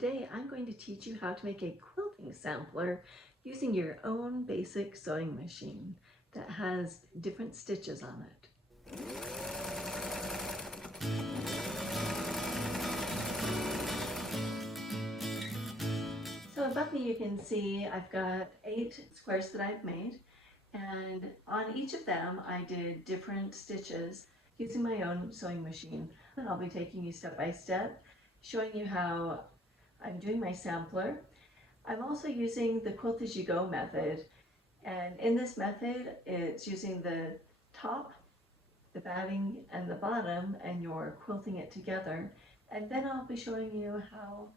Today I'm going to teach you how to make a quilting sampler using your own basic sewing machine that has different stitches on it. So above me you can see I've got 8 squares that I've made, and on each of them I did different stitches using my own sewing machine. And I'll be taking you step by step, showing you how I'm doing my sampler. I'm also using the quilt as you go method, and in this method it's using the top, the batting, and the bottom, and you're quilting it together. And then I'll be showing you how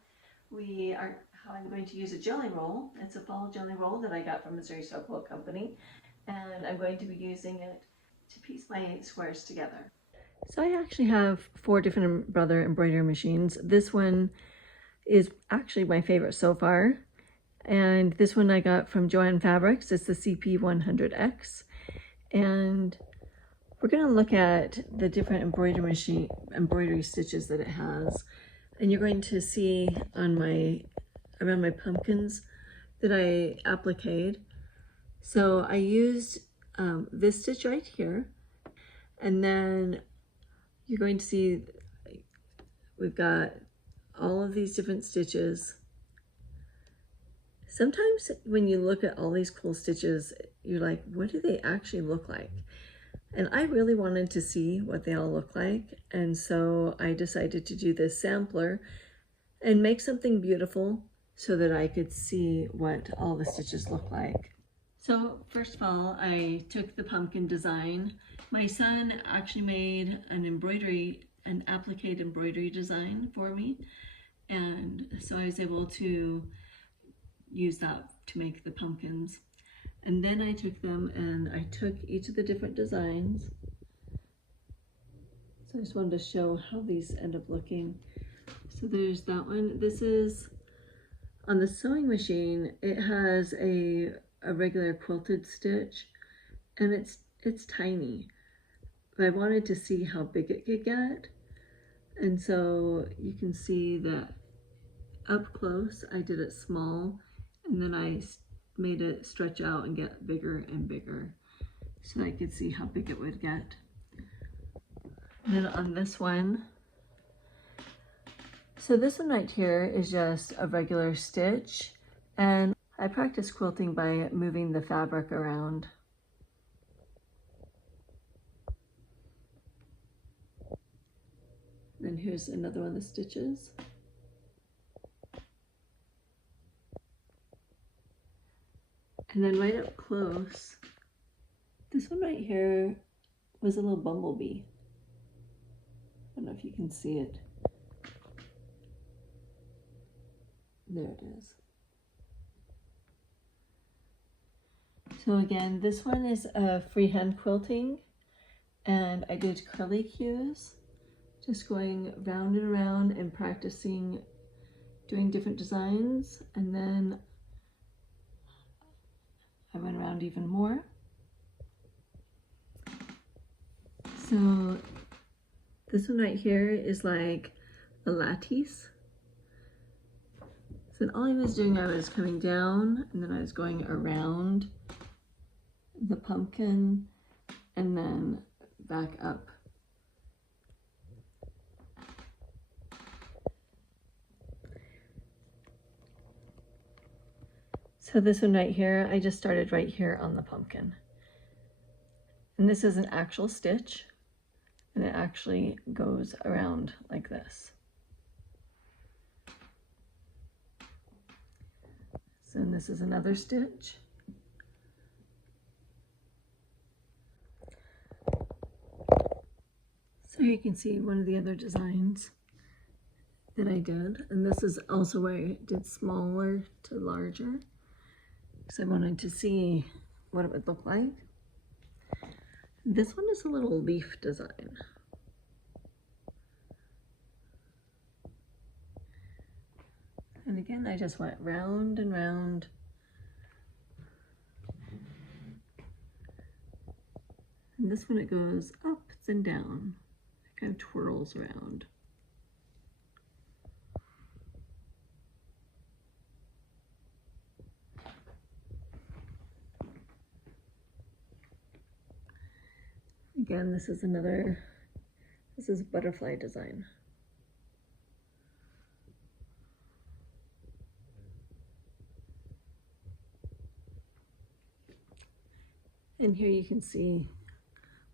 I'm going to use a jelly roll. It's a fall jelly roll that I got from Missouri Star Quilt company, and I'm going to be using it to piece my squares together. So I actually have 4 different Brother embroidery machines. This one is actually my favorite so far. And this one I got from Joann Fabrics. It's the CP100X. And we're going to look at the different embroidery stitches that it has. And you're going to see on around my pumpkins that I appliqued. So I used this stitch right here. And then you're going to see we've got all of these different stitches. Sometimes when you look at all these cool stitches, you're like, what do they actually look like? And I really wanted to see what they all look like. And so I decided to do this sampler and make something beautiful so that I could see what all the stitches look like. So first of all, I took the pumpkin design. My son actually made an applique embroidery design for me. And so I was able to use that to make the pumpkins. And then I took them and I took each of the different designs. So I just wanted to show how these end up looking. So there's that one. This is on the sewing machine. It has a regular quilted stitch, and it's tiny. But I wanted to see how big it could get. And so you can see that up close I did it small, and then I made it stretch out and get bigger and bigger so I could see how big it would get. And then on this one, so this one right here is just a regular stitch, and I practice quilting by moving the fabric around. Then here's another one of the stitches. And then right up close, this one right here was a little bumblebee. I don't know if you can see it. There it is. So again, this one is a freehand quilting, and I did curly cues, just going round and around and practicing doing different designs, and then I went around even more. So this one right here is like a lattice. So all I was doing, I was coming down and then I was going around the pumpkin and then back up. So this one right here, I just started right here on the pumpkin. And this is an actual stitch, and it actually goes around like this. So this is another stitch. So you can see one of the other designs that I did. And this is also where I did smaller to larger, because I wanted to see what it would look like. This one is a little leaf design. And again, I just went round and round. And this one, it goes up and down. It kind of twirls around. again, this is a butterfly design. And here you can see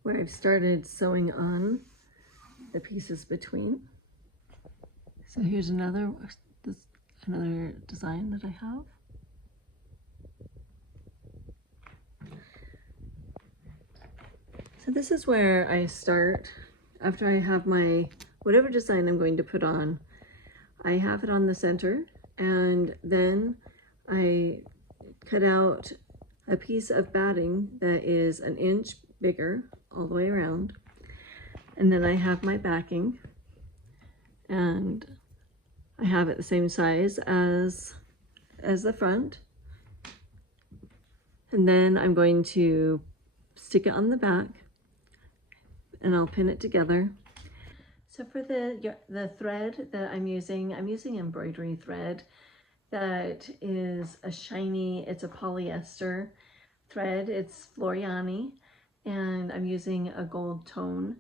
where I've started sewing on the pieces between. So here's another design that I have. So this is where I start after I have my whatever design I'm going to put on. I have it on the center, and then I cut out a piece of batting that is an inch bigger all the way around, and then I have my backing, and I have it the same size as the front, and then I'm going to stick it on the back and I'll pin it together. So for the thread that I'm using embroidery thread that is a shiny, it's a polyester thread, it's Floriani, and I'm using a gold tone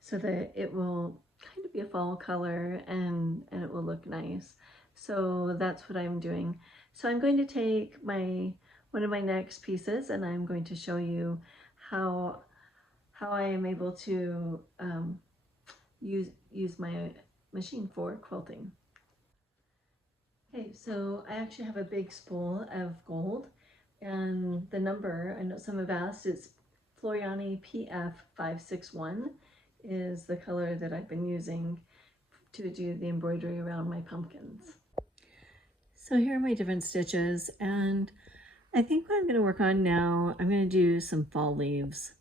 so that it will kind of be a fall color and it will look nice. So that's what I'm doing. So I'm going to take one of my next pieces and I'm going to show you how I am able to use my machine for quilting. Okay, so I actually have a big spool of gold, and the number, I know some have asked, it's Floriani PF561 is the color that I've been using to do the embroidery around my pumpkins. So here are my different stitches, and I think what I'm going to work on now, I'm going to do some fall leaves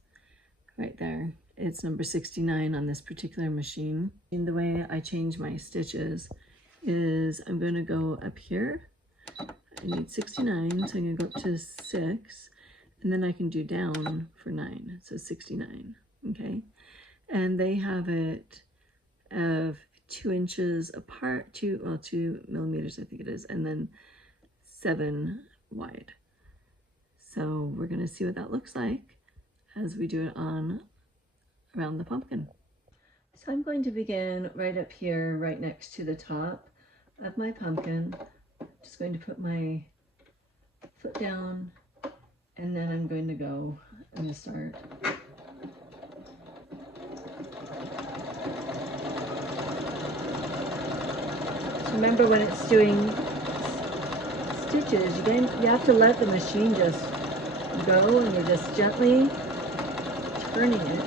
right there. It's number 69 on this particular machine. And the way I change my stitches is I'm going to go up here. I need 69, so I'm going to go up to 6, and then I can do down for 9, so 69, okay? And they have it of 2 inches apart, 2 millimeters I think it is, and then 7 wide. So we're going to see what that looks like as we do it on around the pumpkin. So I'm going to begin right up here, right next to the top of my pumpkin. Just going to put my foot down, and then I'm going to start. So remember, when it's doing stitches, you have to let the machine just go, and you're just gently turning it.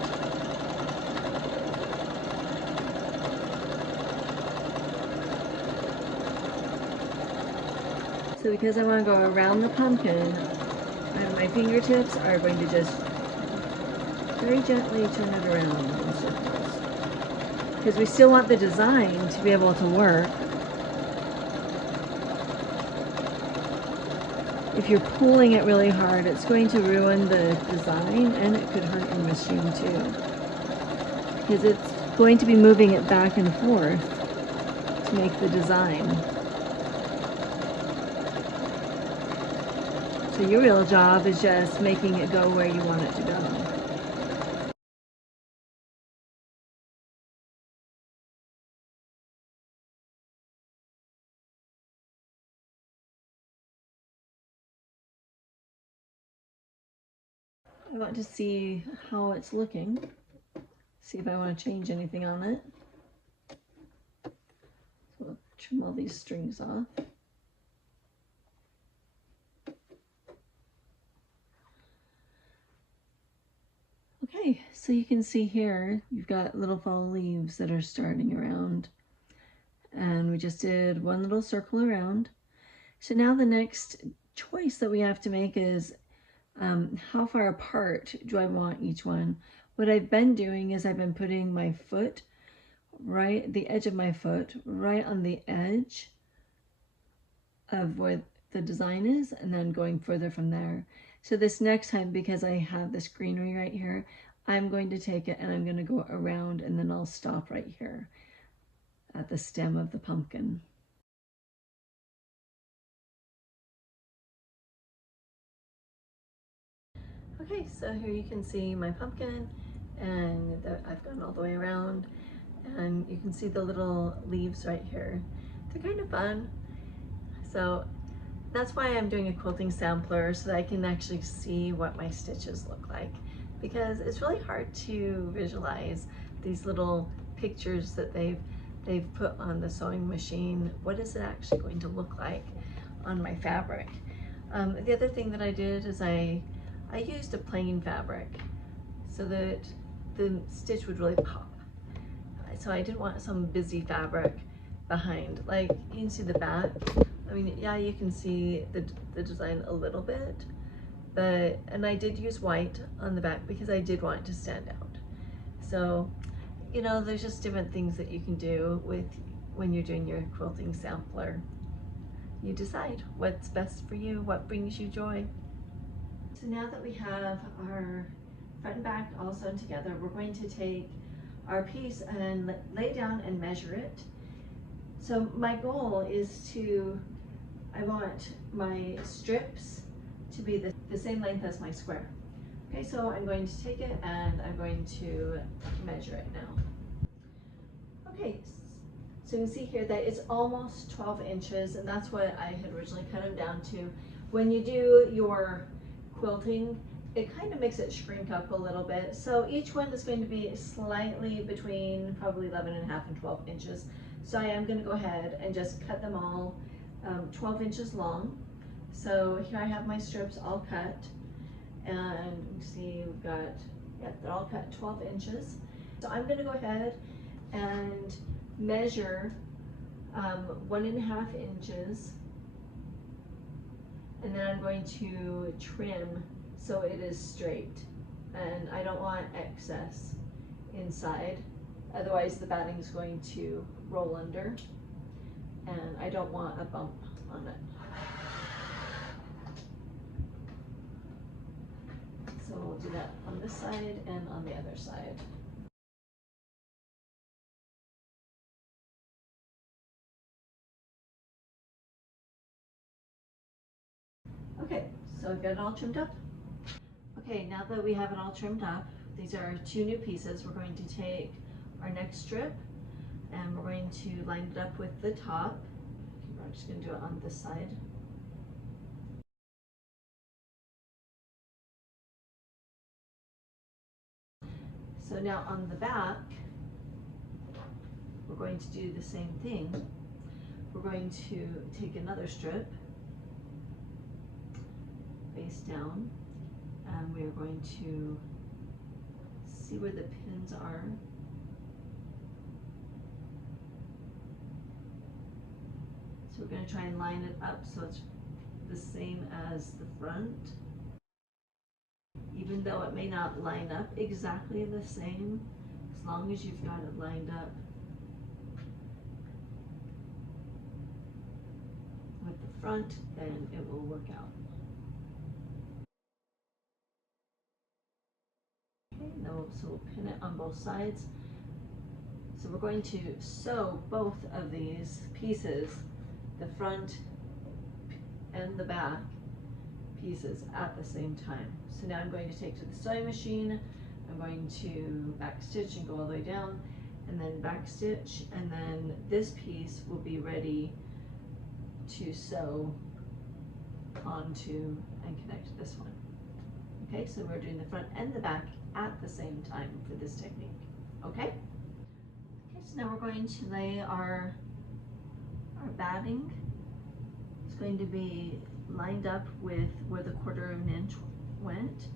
So because I want to go around the pumpkin, my fingertips are going to just very gently turn it around in circles. Because we still want the design to be able to work. If you're pulling it really hard, it's going to ruin the design, and it could hurt your machine too. Because it's going to be moving it back and forth to make the design. So your real job is just making it go where you want it to go. I want to see how it's looking. See if I want to change anything on it. So we'll trim all these strings off. Okay, so you can see here, you've got little fall leaves that are starting around. And we just did one little circle around. So now the next choice that we have to make is how far apart do I want each one? What I've been doing is I've been putting my foot the edge of my foot right on the edge of where the design is, and then going further from there. So this next time, because I have this greenery right here, I'm going to take it and I'm going to go around, and then I'll stop right here at the stem of the pumpkin. Okay, so here you can see my pumpkin, and I've gone all the way around, and you can see the little leaves right here. They're kind of fun. So that's why I'm doing a quilting sampler, so that I can actually see what my stitches look like, because it's really hard to visualize these little pictures that they've put on the sewing machine. What is it actually going to look like on my fabric? The other thing that I did is I used a plain fabric so that the stitch would really pop. So I didn't want some busy fabric behind. Like, you can see the back. I mean, yeah, you can see the design a little bit, but, and I did use white on the back because I did want it to stand out. So, you know, there's just different things that you can do with when you're doing your quilting sampler. You decide what's best for you, what brings you joy. So now that we have our front and back all sewn together, we're going to take our piece and lay down and measure it. So my goal is I want my strips to be the same length as my square. Okay, so I'm going to take it and I'm going to measure it now. Okay, so you can see here that it's almost 12 inches, and that's what I had originally cut them down to. When you do your quilting, it kind of makes it shrink up a little bit. So each one is going to be slightly between probably 11.5 and 12 inches. So I am going to go ahead and just cut them all 12 inches long. So here I have my strips all cut, and you see we've got, yeah, they're all cut 12 inches. So I'm going to go ahead and measure 1.5 inches, and then I'm going to trim so it is straight, and I don't want excess inside, otherwise the batting is going to roll under, and I don't want a bump on it. So we'll do that on this side and on the other side. Okay, so I've got it all trimmed up. Okay, now that we have it all trimmed up, these are 2 new pieces. We're going to take our next strip and we're going to line it up with the top. Okay, we're just going to do it on this side. So now on the back, we're going to do the same thing. We're going to take another strip, face down, and we are going to see where the pins are. So we're going to try and line it up so it's the same as the front, even though it may not line up exactly the same. As long as you've got it lined up with the front, then it will work out. Okay, now so we'll pin it on both sides. So we're going to sew both of these pieces, the front and the back pieces, at the same time. So now I'm going to take to the sewing machine, I'm going to back stitch and go all the way down, and then back stitch, and then this piece will be ready to sew onto and connect to this one. Okay, so we're doing the front and the back at the same time for this technique. Okay? Okay, so now we're going to lay our batting. It's going to be lined up with where the 1/4 inch went,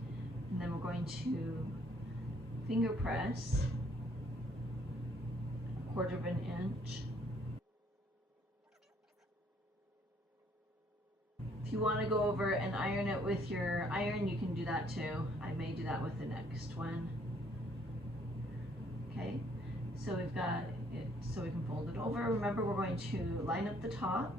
and then we're going to finger press 1/4 inch. If you want to go over and iron it with your iron, you can do that too. I may do that with the next one. Okay, so we've got it, so we can fold it over. Remember, we're going to line up the top.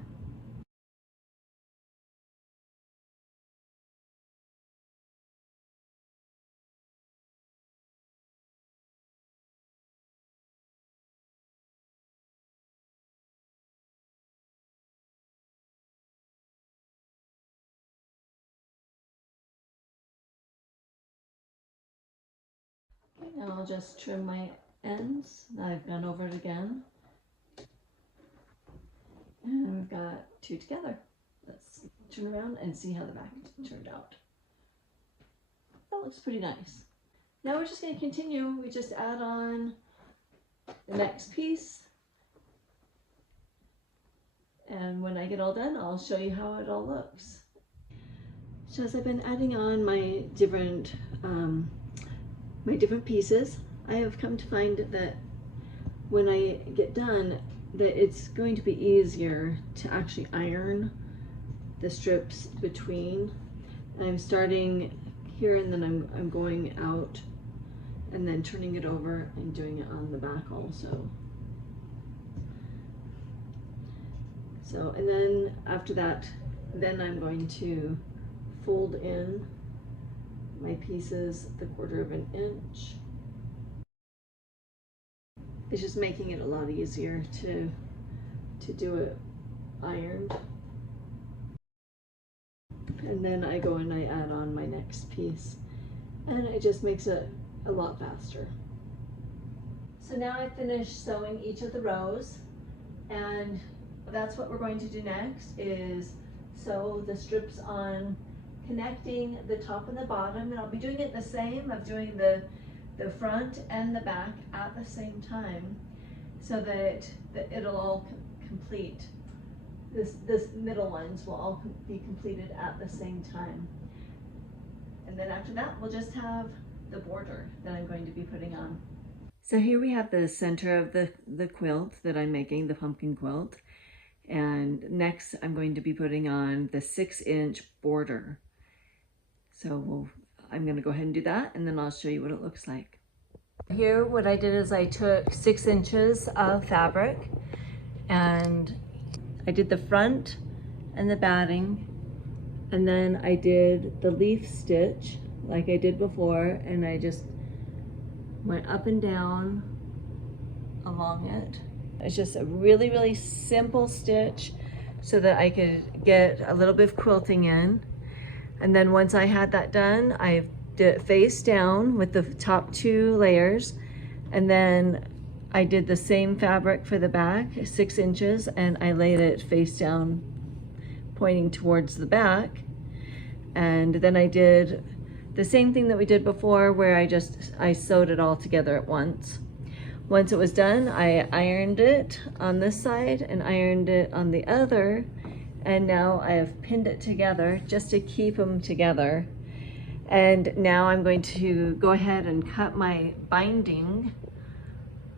Okay, Now I'll just trim my ends. I've gone over it again. And we've got two together. Let's turn around and see how the back turned out. That looks pretty nice. Now we're just going to continue. We just add on the next piece. And when I get all done, I'll show you how it all looks. So as I've been adding on my different pieces, I have come to find that when I get done, that it's going to be easier to actually iron the strips between. I'm starting here and then I'm going out and then turning it over and doing it on the back also. So, and then after that, then I'm going to fold in my pieces the 1/4 inch. It's just making it a lot easier to do it ironed. And then I go and I add on my next piece, and it just makes it a lot faster. So now I've finished sewing each of the rows, and that's what we're going to do next, is sew the strips on, connecting the top and the bottom, and I'll be doing it the same of doing the front and the back at the same time, so that it'll all complete. This middle ones will all be completed at the same time. And then after that, we'll just have the border that I'm going to be putting on. So here we have the center of the quilt that I'm making, the pumpkin quilt. And next I'm going to be putting on the 6-inch border. So I'm going to go ahead and do that, and then I'll show you what it looks like. Here what I did is I took 6 inches of fabric, and I did the front and the batting, and then I did the leaf stitch like I did before, and I just went up and down along it. It's just a really, really simple stitch so that I could get a little bit of quilting in. And then once I had that done, I did it face down with the top 2 layers, and then I did the same fabric for the back, 6 inches, and I laid it face down pointing towards the back. And then I did the same thing that we did before, where I sewed it all together at once. Once it was done, I ironed it on this side and ironed it on the other, and now I have pinned it together just to keep them together. And now I'm going to go ahead and cut my binding,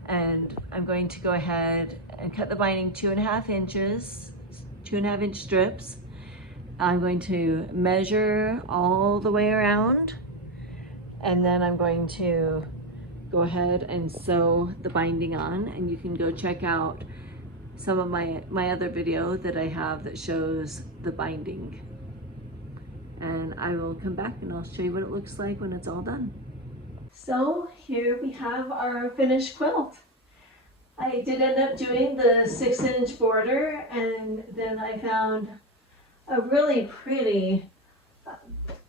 and I'm going to go ahead and cut the binding 2.5 inches, 2.5 inch strips. I'm going to measure all the way around, and then I'm going to go ahead and sew the binding on, and you can go check out some of my other video that I have that shows the binding. And I will come back and I'll show you what it looks like when it's all done. So here we have our finished quilt. I did end up doing the 6-inch border, and then I found a really pretty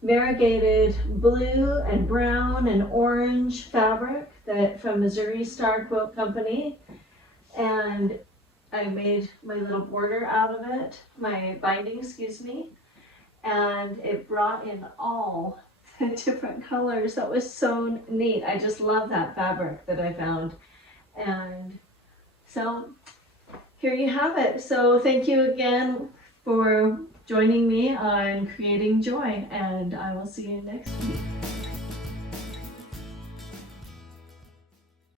variegated blue and brown and orange fabric from Missouri Star Quilt Company, and I made my little border out of it, my binding, excuse me, and it brought in all the different colors. That was so neat. I just love that fabric that I found. And so here you have it. So thank you again for joining me on Creating Joy, and I will see you next week.